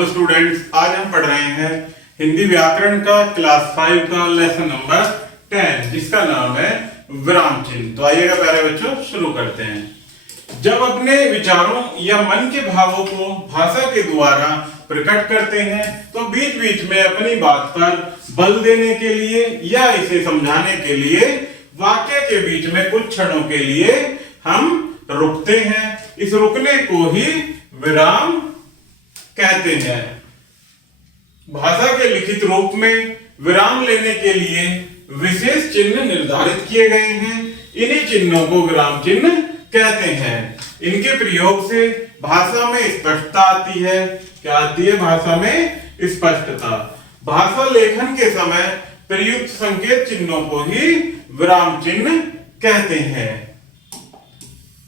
Hello students, आज हम पढ़ रहे हैं हिंदी व्याकरण का क्लास 5 का लेसन नंबर 10 जिसका नाम है विराम चिन्ह। तो आइएगा प्यारे बच्चों, शुरू करते हैं। जब अपने विचारों या मन के भावों को भाषा के द्वारा प्रकट करते हैं तो बीच बीच में अपनी बात पर बल देने के लिए या इसे समझाने के लिए वाक्य के बीच में कुछ क्षणों के लिए हम रुकते हैं। इस रुकने को ही विराम कहते हैं। भाषा के लिखित रूप में विराम लेने के लिए विशेष चिन्ह निर्धारित किए गए हैं। इन्हीं चिन्हों को विराम चिन्ह कहते हैं। इनके प्रयोग से भाषा में स्पष्टता आती है। क्या आती है? भाषा में स्पष्टता। भाषा लेखन के समय प्रयुक्त संकेत चिन्हों को ही विराम चिन्ह कहते हैं।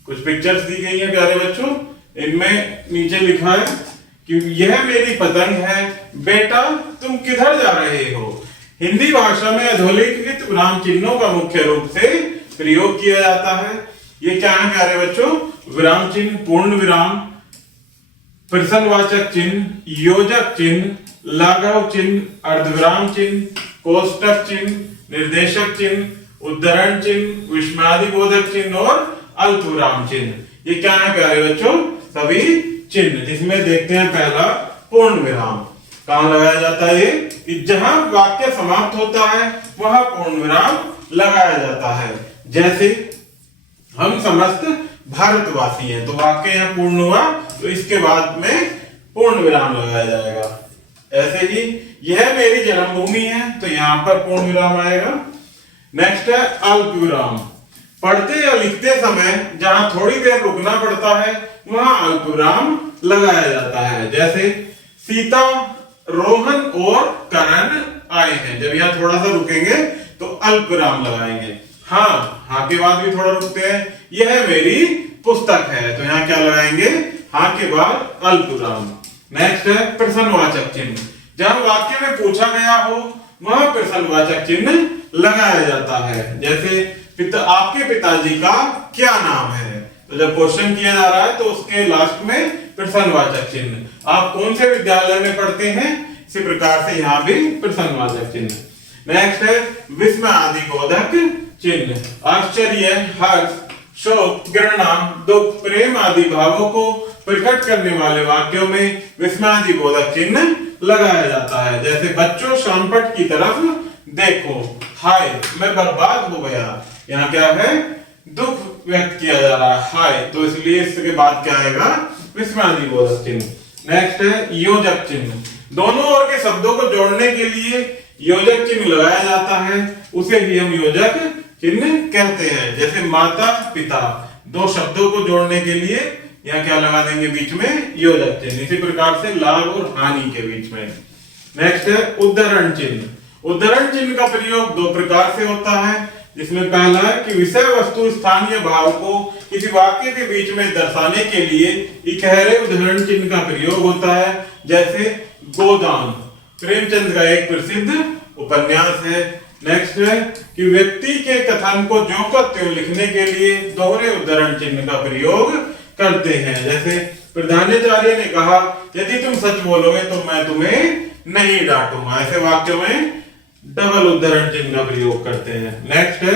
कुछ पिक्चर्स दी गई हैं प्यारे बच्चों। इनमें नीचे लिखा है कि यह मेरी पतंग है, बेटा तुम किधर जा रहे हो। हिंदी भाषा में अधोलिखित विराम चिन्हों का मुख्य रूप से प्रयोग किया जाता है। ये क्या है प्यारे बच्चों? विराम चिन्ह, पूर्ण विराम, प्रश्नवाचक चिन्ह, योजक चिन्ह, लाघव चिन्ह, अर्धविराम चिन्ह, कोष्टक चिन्ह, निर्देशक चिन्ह, उद्धरण चिन्ह, विस्मयादिबोधक चिन्ह और अल्पविराम चिन्ह। ये क्या है प्यारे बच्चों? सभी चिन्ह, जिसमें देखते हैं पहला पूर्ण विराम। कहां लगाया जाता है? कि जहां वाक्य समाप्त होता है वहां पूर्ण विराम लगाया जाता है। जैसे हम समस्त भारतवासी हैं, तो वाक्य यहां पूर्ण हुआ तो इसके बाद में पूर्ण विराम लगाया जाएगा। ऐसे ही यह मेरी जन्मभूमि है, तो यहां पर पूर्ण विराम आएगा। नेक्स्ट है अल्प विराम। पढ़ते या लिखते समय जहां थोड़ी देर रुकना पड़ता है वहां अल्प विराम लगाया जाता है। जैसे सीता, रोहन और करण आए हैं। जब यहां थोड़ा सा रुकेंगे तो अल्प विराम लगाएंगे। हाँ के बाद भी थोड़ा रुकते हैं। यह मेरी पुस्तक है, तो यहां क्या लगाएंगे? हाँ के बाद अल्प विराम। नेक्स्ट है प्रश्नवाचक चिन्ह। जहां वाक्य में पूछा गया हो वहां प्रश्नवाचक चिन्ह लगाया जाता है। जैसे आपके पिताजी का क्या नाम है, तो जब क्वेश्चन किया जा रहा है तो उसके लास्ट में प्रश्नवाचक चिन्ह। आप कौन से विद्यालय में पढ़ते हैं, इसी प्रकार से यहाँ भी प्रश्नवाचक चिन्ह। नेक्स्ट है विस्मयादिबोधक चिन्ह। आश्चर्य, हर्ष, शोक, घृणा, दुख, प्रेम आदि भावों को प्रकट करने वाले वाक्यों में विस्मयादिबोधक चिन्ह लगाया जाता है। जैसे बच्चों शामपट की तरफ देखो, हाय मैं बर्बाद हो गया। यहाँ क्या है? दुख व्यक्त किया जा रहा है, हाय, तो इसलिए इसके बाद क्या आएगा? विस्मयादिबोधक चिन्ह। नेक्स्ट है योजक चिन्ह। दोनों ओर के शब्दों को जोड़ने के लिए योजक चिन्ह लगाया जाता है, उसे ही हम योजक चिन्ह कहते हैं। जैसे माता पिता, दो शब्दों को जोड़ने के लिए यहाँ क्या लगा देंगे? बीच में योजक चिन्ह। इसी प्रकार से लाभ और हानि के बीच में। नेक्स्ट है उद्धरण चिन्ह। उद्धरण चिन्ह का प्रयोग दो प्रकार से होता है, जिसमें पहला है कि विषय वस्तु स्थानीय भाव को किसी वाक्य के बीच में दर्शाने के लिए इकहरे उद्धरण चिन्ह का प्रयोग होता है। जैसे गोदान प्रेमचंद का एक प्रसिद्ध उपन्यास है। नेक्स्ट है कि व्यक्ति के कथन को ज्यों का त्यों लिखने के लिए दोहरे उद्धरण चिन्ह का प्रयोग करते हैं। जैसे प्रधानाचार्य ने कहा, यदि तुम सच बोलोगे तो मैं तुम्हें नहीं डांटूंगा। ऐसे वाक्यों में डबल उद्धरण चिन्ह का प्रयोग करते हैं। नेक्स्ट है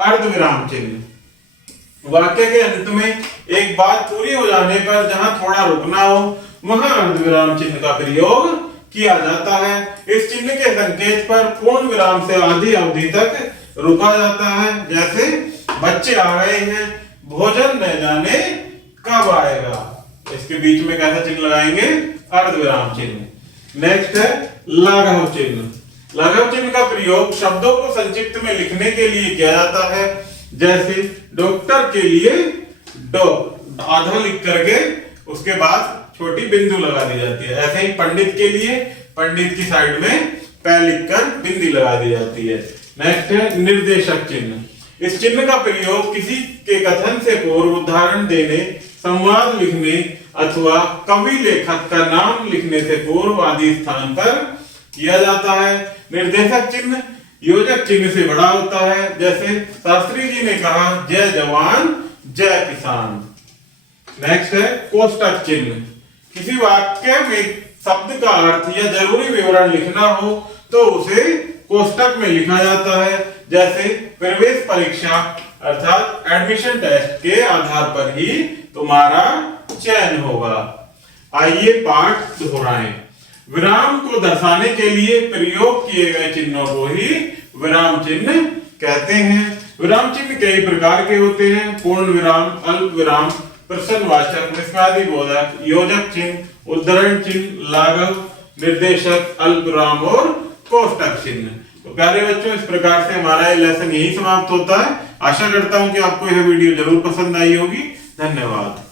अर्धविराम चिन्ह। वाक्य के अंत में एक बात पूरी हो जाने पर जहां थोड़ा रुकना हो वहां अर्धविराम चिन्ह का प्रयोग किया जाता है। इस चिन्ह के संकेत पर पूर्ण विराम से आधी अवधि तक रुका जाता है। जैसे बच्चे आ गए हैं, भोजन न जाने कब आएगा। इसके बीच में कैसा चिन्ह लगाएंगे? अर्धविराम चिन्ह। नेक्स्ट है लाघव चिन्ह। लाघव चिन्ह का प्रयोग शब्दों को संक्षिप्त में लिखने के लिए किया जाता है। जैसे डॉक्टर के लिए डॉ आधा लिख करके उसके बाद छोटी बिंदु लगा दी जाती है। ऐसे ही पंडित के लिए पंडित की साइड में पै लिखकर बिंदी लगा दी जाती है। नेक्स्ट है निर्देशक चिन्ह। इस चिन्ह का प्रयोग किसी के कथन से पूर्व उदाहरण देने, संवाद लिखने अथवा कवि लेखक का नाम लिखने से पूर्व आदि स्थान पर किया जाता है। निर्देशक चिन्ह योजक चिन्ह से बड़ा होता है। जैसे शास्त्री जी ने कहा, जय जवान जय किसान। नेक्स्ट है कोष्टक चिन्ह। किसी वाक्य में शब्द का अर्थ या जरूरी विवरण लिखना हो तो उसे कोष्टक में लिखा जाता है। जैसे प्रवेश परीक्षा अर्थात एडमिशन टेस्ट के आधार पर ही तुम्हारा चयन होगा। आइए पाठ दोहराएं। विराम को दर्शाने के लिए प्रयोग किए गए चिन्हों को ही विराम चिन्ह कहते हैं। विराम चिन्ह कई प्रकार के होते हैं। पूर्ण विराम, अल्प विराम, प्रश्नवाचक, विस्मयादिबोधक, योजक चिन्ह, उद्धरण चिन्ह, लाघव, निर्देशक, अल्प विराम और कोष्टक चिन्ह। तो प्यारे बच्चों, इस प्रकार से हमारा ये लेसन यही समाप्त होता है। आशा करता हूं कि आपको यह वीडियो जरूर पसंद आई होगी। धन्यवाद।